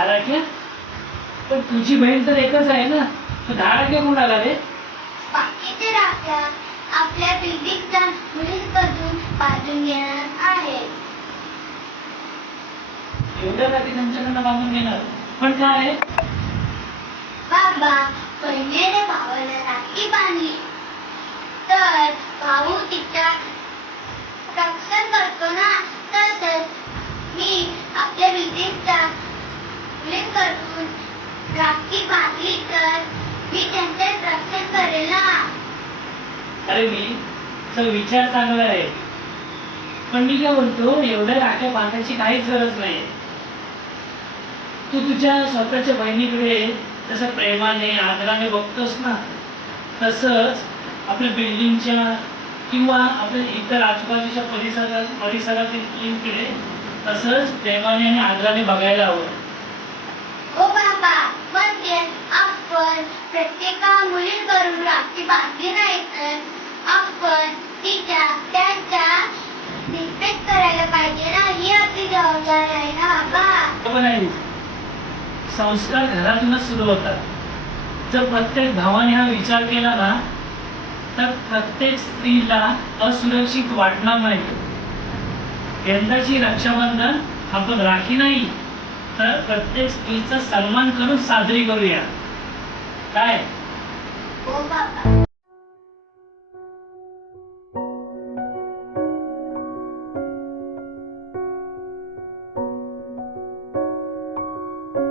10 राख्या? पण तुझी बहीण तर एकच आहे ना, तू 10 राख्या कोणाला रे? बाकीचे राख्या आपल्या बिल्डिंगच्या मुलींकडून बांधून घेणार आहेत. एवढ्या राखी त्यांच्याकडनं बांधून घेणार? पण काय आहे? बाबा, बहिणीने भावाला राखी बांधली तर भाऊ तिच्या रक्षण करतो ना. तसंच मी आपल्या बिल्डिंगच्या मुलींकडून राखी बांधली तर मी त्यांचे रक्षण करेल ना. अरे मी तुझा विचार चांगला आहे, पण मी काय म्हणतो, एवढ्या राख्या बांधायची काहीच गरज नाही. तू तुझ्या स्वतःच्या बहिणीकडे जसं प्रेमाने आदराने बघतोस ना, तसंच आपल्या बिल्डिंगच्या किंवा आपल्या इतर आजूबाजूच्या परिसरातील मुलींकडे तसंच प्रेमाने आणि आदराने बघायला हवं. ओ बाबा, म्हणजे आपण प्रत्येका मुलींकडून राखी बांधली नाही तर आपण त्यांच्या रिस्पेक्ट करायला पाहिजे ना. ही आपली जबाबदारी आहे ना बाबा. बरोबर आहे. संस्कार घरातूनच सुरू होतात. जर प्रत्येक भावाने हा विचार केला ना, तर प्रत्येक स्त्रीला असुरक्षित वाटणार नाही. यंदाची रक्षाबंधन आपण राखी नाही तर प्रत्येक स्त्रीचा सन्मान करून साजरी करूया. काय? हो बाबा.